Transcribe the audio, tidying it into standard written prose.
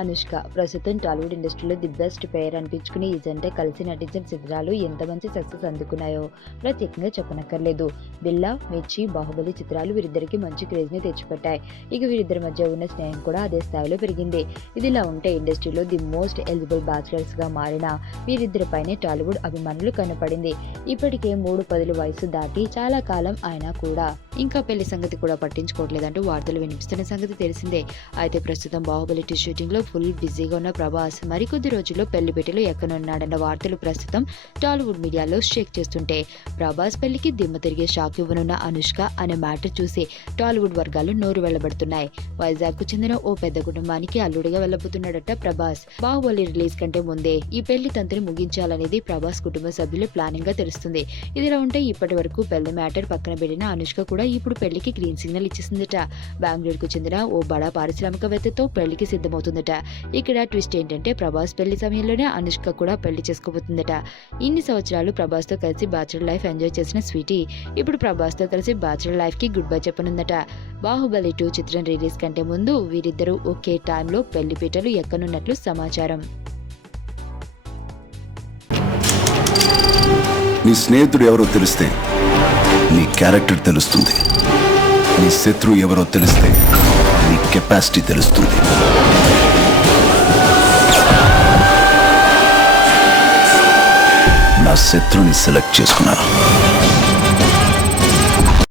అనుష్క ప్రస్తుతం టాలీవుడ్ ఇండస్ట్రీలో the best పేర్ అనిపించుకుని ఈ జంట కలిసి నటించిన చిత్రాలు ఎంత మంచి సక్సెస్ అందుకున్నాయో ప్రత్యేకంగా చెప్పనక్కర్లేదు. బిల్లా, మిర్చి, బాహుబలి చిత్రాలు వీరిద్దరికి మంచి క్రేజ్ ని తెచ్చిపెట్టాయి. ఇక వీరిద్దరి మధ్య ఉన్న స్నేహం కూడా అదే స్థాయిలో పెరిగింది. ఇదిలా ఉంటే ఇండస్ట్రీలో ది మోస్ట్ ఎలిజిబుల్ బ్యాచులర్స్ గా మారిన వీరిద్దరిపైనే టాలీవుడ్ అభిమానులు కనపడింది. ఇప్పటికే 3 వయసు దాటి చాలా కాలం అయినా కూడా ఇంకా పెళ్లి సంగతి కూడా పట్టించుకోవట్లేదంటూ వార్తలు వినిపిస్తున్న సంగతి తెలిసిందే. అయితే ప్రస్తుతం బాహుబలి షూటింగ్ లో ఫుల్ బిజీగా ఉన్న ప్రభాస్ మరికొద్ది రోజుల్లో పెళ్లి పెట్టెలు ఎక్కనున్నాడన్న వార్తలు ప్రస్తుతం టాలీవుడ్ మీడియాలో షేక్ చేస్తుంటే, ప్రభాస్ పెళ్లికి దిమ్మ తిరిగే షాక్ ఇవ్వనున్న అనుష్క అనే మ్యాటర్ చూసి టాలీవుడ్ వర్గాలు నోరు వెళ్లబడుతున్నాయి. వైజాగ్ కు చెందిన ఓ పెద్ద కుటుంబానికి అల్లుడిగా వెళ్లబోతున్నాడట ప్రభాస్. బాహుబలి రిలీజ్ కంటే ముందే ఈ పెళ్లి తంతుని ముగించాలనేది ప్రభాస్ కుటుంబ సభ్యుల ప్లానింగ్ గా తెలుస్తుంది. ఇదిలా ఉంటే ఇప్పటి వరకు పెళ్లి మ్యాటర్ పక్కన పెట్టిన అనుష్క కూడా ఇప్పుడు పెళ్లికి గ్రీన్ సిగ్నల్ ఇచ్చేసిందట. బెంగళూరుకు చెందిన ఓ బడా పారిశ్రామికవేత్తతో పెళ్లికి సిద్ధమవుతుందట. ఇక్కడ ట్విస్ట్ ఏంటంటే ప్రభాస్ పెళ్లి సమయంలోనే అనుష్క కూడా పెళ్లి చేసుకోబోతుందట. ఇన్ని సంవత్సరాలు ప్రభాస్ తో కలిసి బ్యాచులర్ లైఫ్ ఎంజాయ్ చేసిన స్వీటీ ఇప్పుడు ప్రభాస్ తో కలిసి బ్యాచులర్ లైఫ్ కి గుడ్ బై చెప్పనుందట. బాహుబలి 2 చిత్రం రిలీజ్ కంటే ముందు వీరిద్దరూ ఒకే టైంలో పెళ్లి పీటలు ఎక్కనున్నట్లు సమాచారం. నీ స్నేహితుడు ఎవరో తెలిస్తే నీ క్యారెక్టర్ తెలుస్తుంది. నీ శత్రువు ఎవరో తెలిస్తే నీ కెపాసిటీ తెలుస్తుంది. నా శత్రువుని సెలెక్ట్ చేసుకున్నాను.